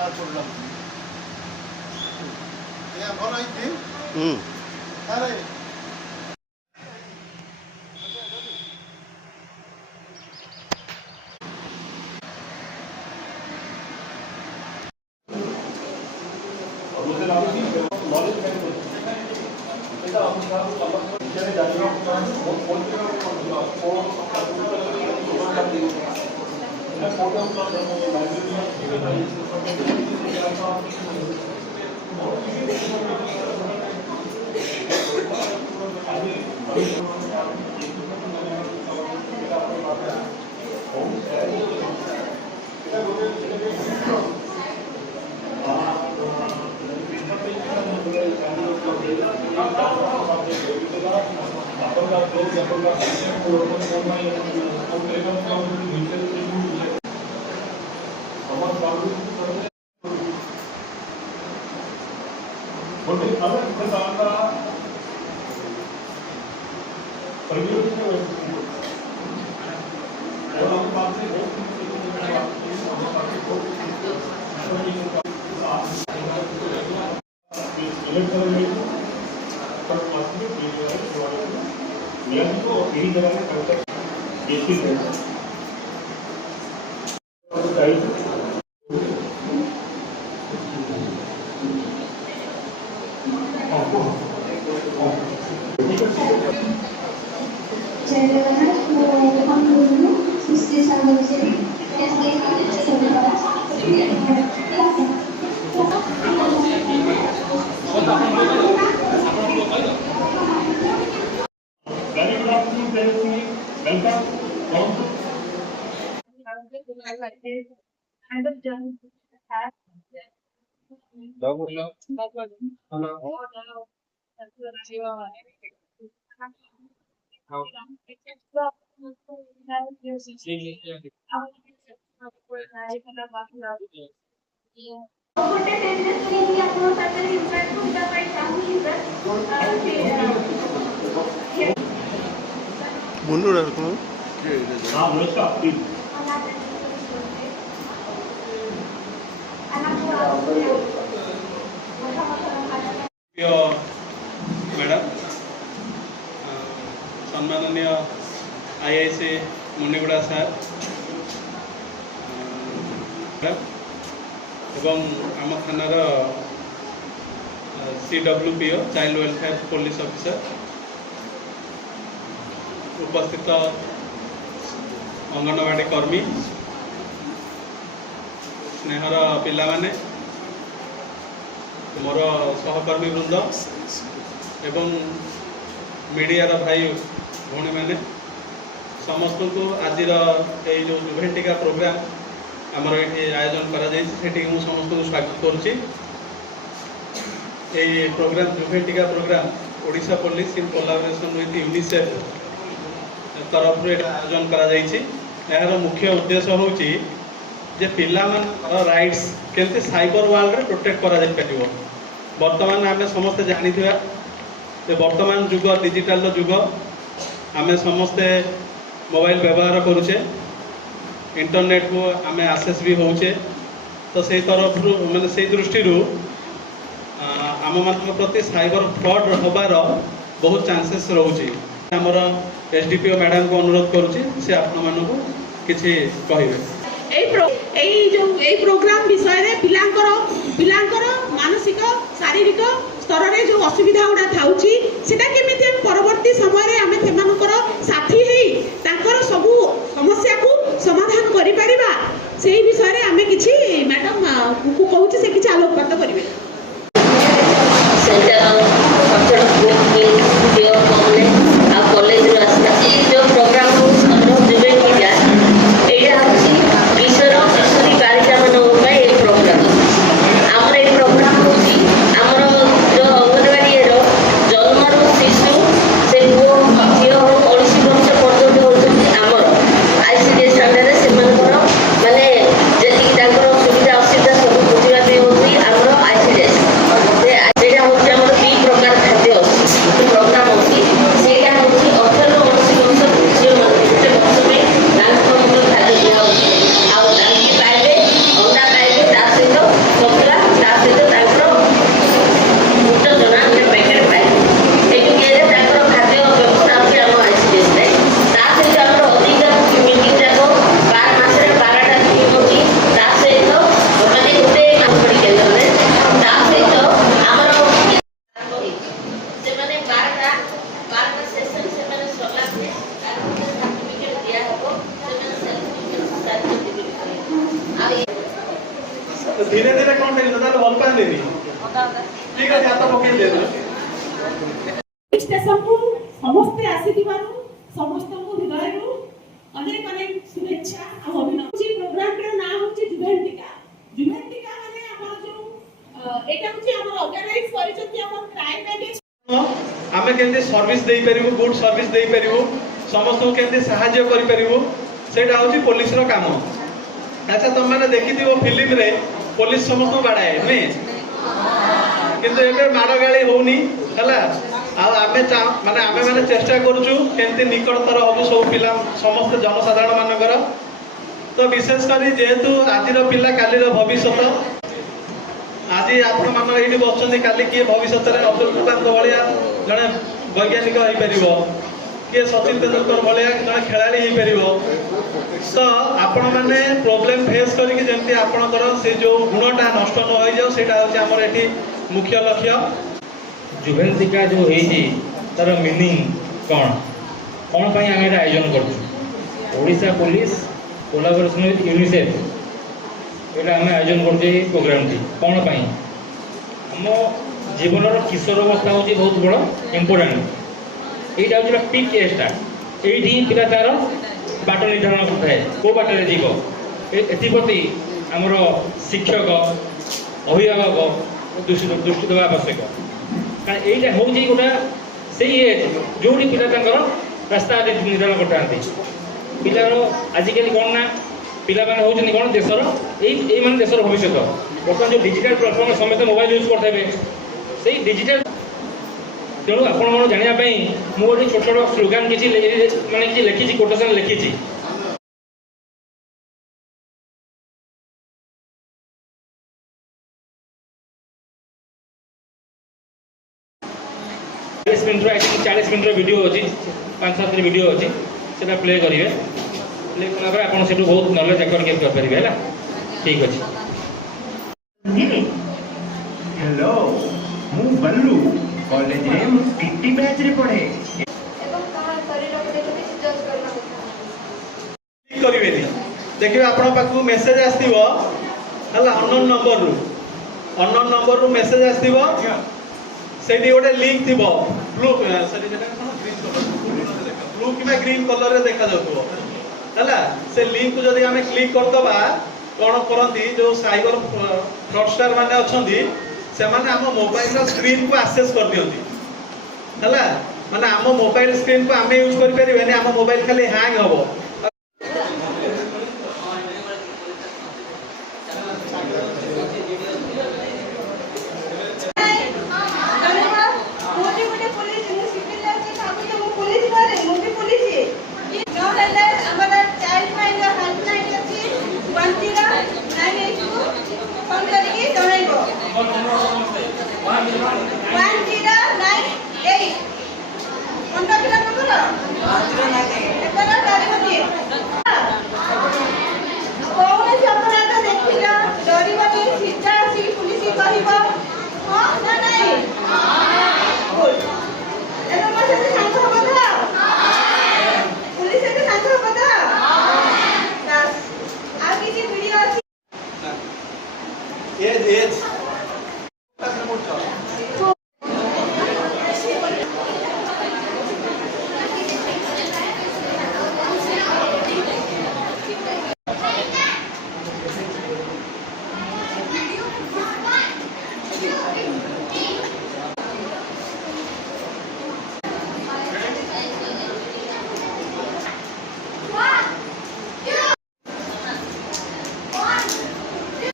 ବ୍ୟବହାର କରୁଛନ୍ତି ଏହା ଭଲ ହେଇଛି ଆରେ मुन्नूर मैडम सम्माननीय आईआईसी मुनिगुड़ा सार एवं आम थानार CWPO child welfare police officer उपस्थित अंगनवाड़ी कर्मी स्नेहर पिला माने मोर सहकर्मी वृंद एवं मीडियार भाई भौणी मैंने समस्त को आज जो जुभेन टीका प्रोग्राम आमर ये आयोजन करा समस्त को स्वागत करुच्ची। प्रोग्राम जुभेन टीका programme Odisha police in collaboration with UNICEF तरफ आयोजन करा यार मुख्य उद्देश्य हूँ जे पिला राइट्स केमती साइबर वर्ल्ड रे प्रोटेक्ट करा जाय परिबो। वर्तमान आम समस्ते जानी वर्तमान जुग डिजिटल जुग आम समस्ते मोबाइल व्यवहार करुचे इंटरनेट को आम आक्सेस भी होचे तो से तरफ माने से दृष्टि आम मान प्रति साइबर फ्रॉड होबार बहुत चांसेस रोचे। आमर एसडीपीओ मैडम को अनुरोध करुच्ची से आपण मानू किसी कहे प्रोग्राम विषय रे पिलांकर मानसिक शारीरिक स्तर रे जो असुविधा गुड़ा थाउची सेटा केमिति परवर्ती समय रे आमे सेमानकर साथी हेई तांकर सबु समस्या को समाधान करि परिबा सेही विषय रे आमे किछि मैडम को कहूची से किछि आलोकपात करिवे। माने जति तांकर सुविधा असुविधा सब बुझिबा पे होती हमरो आईसीडी धीरे धीरे कौन थे ना भल पाए ठीक है हाथ पकड़ दे स्टेशन को समस्त आसीथिबारु समस्त को हृदयरु अनेक अनेक शुभेच्छा और अभिनंदन जी प्रोग्राम रो नाम होची जुभेंटिका माने हमर जो एटा होची हमर ऑर्गेनाइज करिसथि हमर क्राइम अगेंस्ट आमे केंदे सर्विस देई परिबो गुड सर्विस देई परिबो समस्त को केंदे सहाय्य करि परिबो सेटा होची पुलिस रो काम अच्छा तुम माने देखिथिबो फिल्म रे पुलिस समस्त को बाडाए नै किंतु एबे माड गाली होउनी हला आ आमे माने आमे माने चेष्टा करूछु केंते निकटतर हबु सब पिला समस्त जनसाधारण मानकर तो विशेष करी जेहेतु आजिर पिला कालीर भविष्यत आज आपण मान ये बसुँच काली किए भविष्य में अब्दुल कलाम भाया जड़े वैज्ञानिक हो पार किए सचिन तेंदुलकर भाया जड़े खेलाड़ी हो पार तो आपण मैंने प्रोब्लेम फेस करके जमी आपणकर से जो गुणटा नष्ट न हो जाओ सेटा हूँ आमर ये मुख्य लक्ष्य जुभेंटिका जो है तार मीनिंग कौन कौन आम आयोजन करोशा पुलिस कोलाबोरेशन विथ यूनिसेफ ये आम आयोजन कर प्रोग्राम टी कौन पाई आम जीवन किशोर अवस्था हूँ बहुत बड़ इम्पोर्टाट यहाँ हूँ पिक एजटा ये पिला तार बाट निर्धारण करता है कौ बाटे जीव एप्रति आमर शिक्षक अभिभावक दृष्टि देवा आवश्यक कारण यहीटा हूँ गोटा से एज जो पिला रास्ता निर्धारण करते पिलार आजिकल कौन ना पिला माने होचनी कौन देशर यही माने देशर भविष्य बर्तमान जो डिजिटल प्लाटफर्म समेत मोबाइल यूज करते से डिजिटल तेणु आपण मन जानापी मुझे छोट छोट स्लोगान किसी माने किसी लिखी कोटेशन लिखी 40 मिनट वीडियो अच्छी 5-7 वीडियो अच्छी से प्ले करेंगे प्ले कला आप बहुत नॉलेज एक्वायर करेंगे है ठीक अच्छे हेलो मु बल्लू कॉलेज रे पीटी बैच रे पढ़े करेंगे देखिए आपण पाखु मेसेज आसथिबो हला अननोन नंबर रु मेसेज आसथिबो सेठी गोटे लिंक थिबो ब्लू कि ग्रीन कलर रे देखा जाउथबो हला से लिंक को जदी हमें क्लिक करतबा कोन करंती जो साइबर फ्रॉडस्टर माने अछंती से माने हम मोबाइल रो स्क्रीन को एक्सेस कर दियंती हला माने हम मोबाइल स्क्रीन को हमें यूज करि परिबेनी हम मोबाइल खाली हैंग हबो